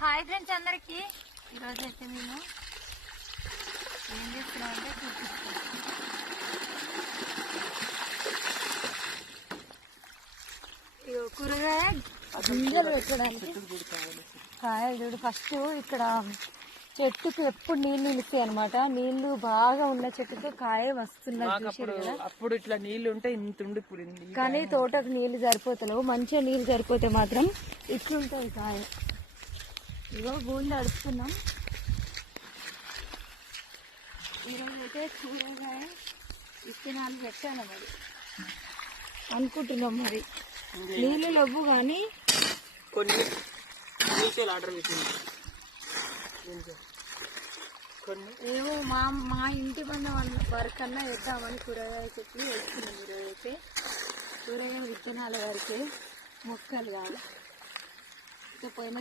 Hi friends అందరికి. ఈరోజు అయితే మేము ఏం చేస్తున్నామంటే చూపిస్తాం కూరగాయ గింజలు పెట్టడానికి కాయలు చూడు. ఫస్ట్ ఇక్కడ చెట్టుకు ఎప్పుడు నీళ్ళు నిలుస్తాయి అనమాట నీళ్ళు బాగా ఉన్న చెట్టుకు కాయ కదా. అప్పుడు ఇట్లా నీళ్ళు ఉంటే ఇంత ఉండి కానీ తోటకు నీళ్ళు సరిపోతలేవు. మంచిగా నీళ్ళు సరిపోతే మాత్రం ఇట్లుంటుంది కాయ ఇగో గూళ్ళు అడుపుతున్నాం. ఈరోజు అయితే కూరగాయ విత్తనాలు పెట్టాను మరి. అనుకుంటున్నాం మరి. నీళ్ళు లవ్వు కానీ కొన్ని మీషోలో ఆర్డర్ పెట్టింది. కొన్ని? ఏమో మా మా ఇంటి బంధ వరకు అన్నా వేద్దామని కూరగాయ చెట్లు వేస్తున్నాం ఈరోజు అయితే కూరగాయ విత్తనాల వరకే మొక్కలు కాదు ఇక పోయిన